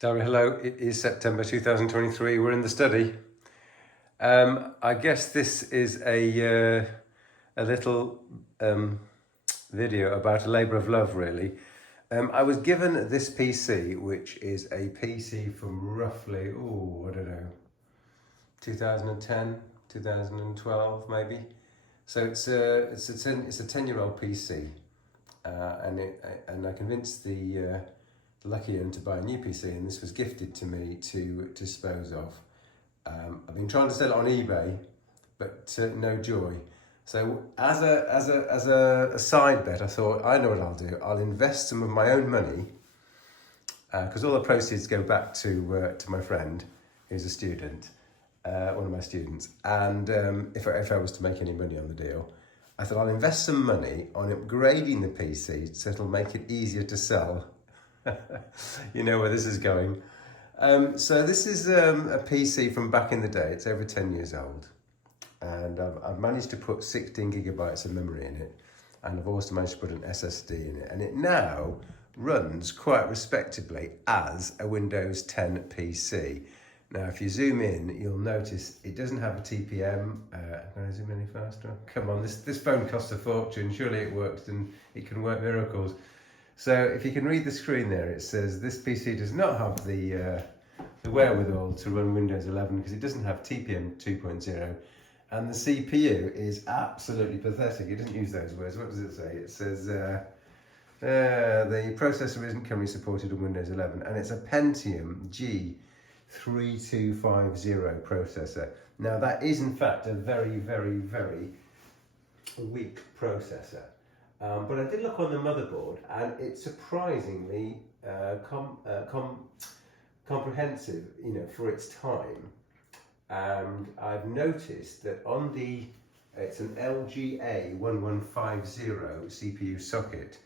Dari, hello. It is September 2023. We're in the study. I guess this is a little video about a labour of love, really. I was given this PC, which is a PC from roughly, I don't know, 2010, 2012 maybe. So it's a 10-year-old PC, and I convinced the lucky owner to buy a new PC, and this was gifted to me to dispose of. I've been trying to sell it on eBay, but no joy. So as a side bet, I thought, I know what I'll do. I'll invest some of my own money, because all the proceeds go back to my friend, who's a student, one of my students. And if I was to make any money on the deal, I thought I'll invest some money on upgrading the PC so it'll make it easier to sell. You know where this is going. So this is a PC from back in the day. It's over 10 years old, and I've managed to put 16 gigabytes of memory in it, and I've also managed to put an SSD in it, and it now runs quite respectably as a Windows 10 PC. Now, if you zoom in, you'll notice it doesn't have a TPM. Can I zoom any faster? Come on, this phone costs a fortune. Surely it works and it can work miracles. So if you can read the screen there, it says this PC does not have the wherewithal to run Windows 11 because it doesn't have TPM 2.0, and the CPU is absolutely pathetic. It doesn't use those words. What does it say? It says the processor isn't currently supported on Windows 11, and it's a Pentium G3250 processor. Now that is in fact a very, very, very weak processor. But I did look on the motherboard, and it's surprisingly comprehensive, for its time. And I've noticed that on it's an LGA 1150 CPU socket.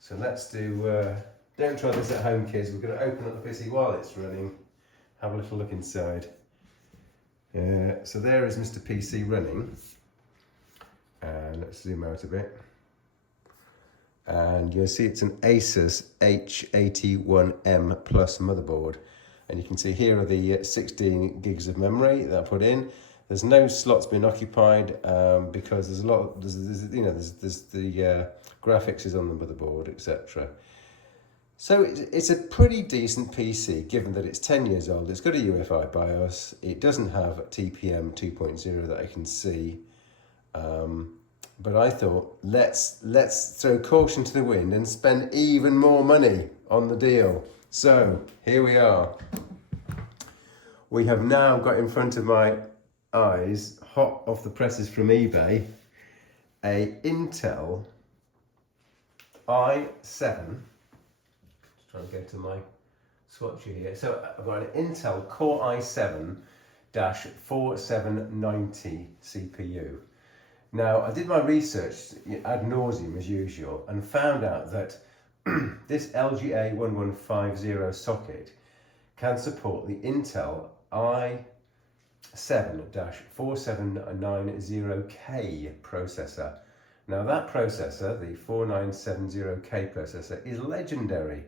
So let's don't try this at home, kids. We're going to open up the PC while it's running, have a little look inside. So there is Mr. PC running, and let's zoom out a bit. And you'll see it's an Asus H81M Plus motherboard, and you can see here are the 16 gigs of memory that I put in. There's no slots being occupied because there's a lot. There's the graphics is on the motherboard, etc. So it's a pretty decent PC, given that it's 10 years old. It's got a UEFI BIOS. It doesn't have TPM 2.0 that I can see. But I thought, let's throw caution to the wind and spend even more money on the deal. So here we are. We have now got in front of my eyes, hot off the presses from eBay, a Intel i7. Just trying to get to my swatcher here. So I've got an Intel Core i7-4790 CPU. Now, I did my research ad nauseum as usual and found out that this LGA 1150 socket can support the Intel i7-4790K processor. Now that processor, the 4970K processor, is legendary.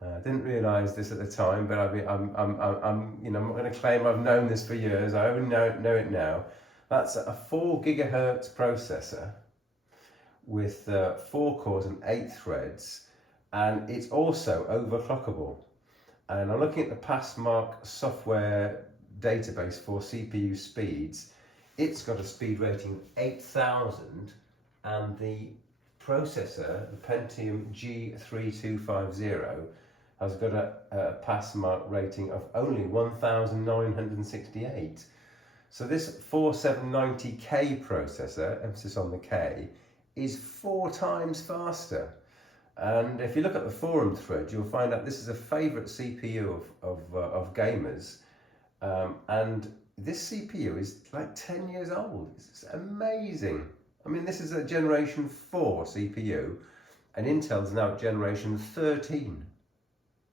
I didn't realise this at the time, but I'm not going to claim I've known this for years. I only know it now. That's a 4 gigahertz processor with 4 cores and 8 threads, and it's also overclockable. And I'm looking at the Passmark software database for CPU speeds. It's got a speed rating of 8,000, and the processor, the Pentium G3250, has got a Passmark rating of only 1,968. So this 4790K processor, emphasis on the K, is 4 times faster. And if you look at the forum thread, you'll find out this is a favourite CPU of gamers. And this CPU is like 10 years old. It's amazing. I mean, this is a generation 4 CPU, and Intel's now at generation 13.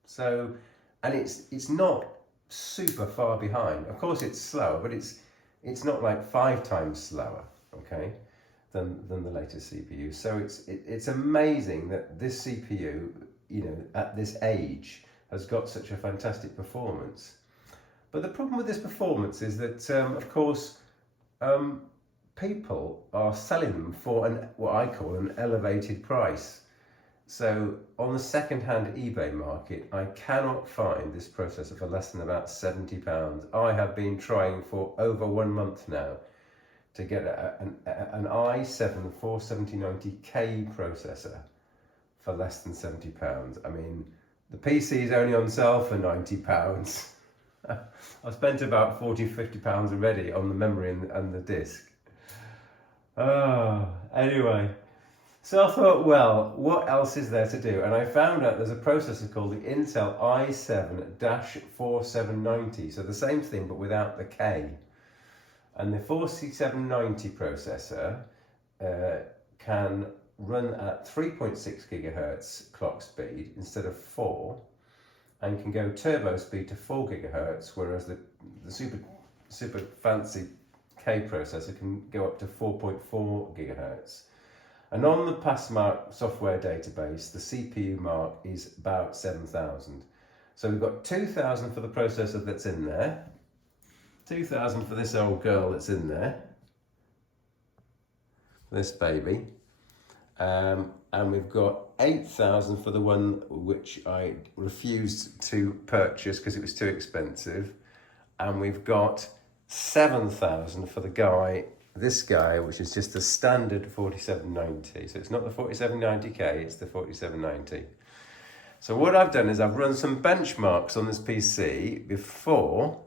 So, and it's not super far behind. Of course, it's slower, but it's not like 5 times slower, okay, than the latest CPU. So it's amazing that this CPU, at this age, has got such a fantastic performance. But the problem with this performance is that, of course, people are selling them for what I call an elevated price. So on the second-hand eBay market, I cannot find this processor for less than about £70. I have been trying for over 1 month now to get an i7 47090K processor for less than £70. I mean, the PC is only on sale for £90. I've spent about £40–50 already on the memory and the disk. Anyway, so I thought, well, what else is there to do? And I found out there's a processor called the Intel i7-4790. So the same thing, but without the K. And the 4790 processor can run at 3.6 gigahertz clock speed instead of 4, and can go turbo speed to 4 gigahertz, whereas the super fancy K processor can go up to 4.4 gigahertz. And on the Passmark software database, the CPU mark is about 7,000. So we've got 2,000 for the processor that's in there, 2,000 for this old girl that's in there, this baby, and we've got 8,000 for the one which I refused to purchase because it was too expensive, and we've got 7,000 for this guy, which is just a standard 4790. So it's not the 4790K, it's the 4790. So what I've done is I've run some benchmarks on this PC before,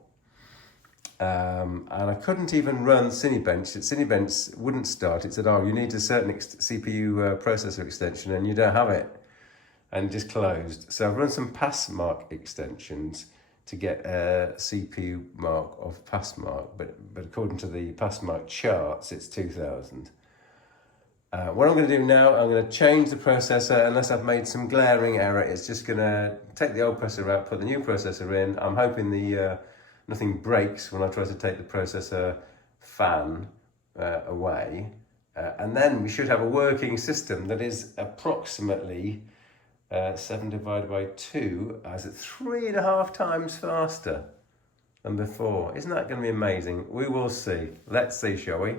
and I couldn't even run Cinebench. Cinebench wouldn't start. It said, oh, you need a certain CPU processor extension and you don't have it, and just closed. So I've run some Passmark extensions to get a CPU mark of Passmark, but according to the Passmark charts, it's 2,000. What I'm going to do now, I'm going to change the processor, unless I've made some glaring error. It's just going to take the old processor out, put the new processor in. I'm hoping nothing breaks when I try to take the processor fan away. And then we should have a working system that is approximately 7 divided by 2, as it's 3.5 times faster than before. Isn't that going to be amazing? We will see. Let's see, shall we?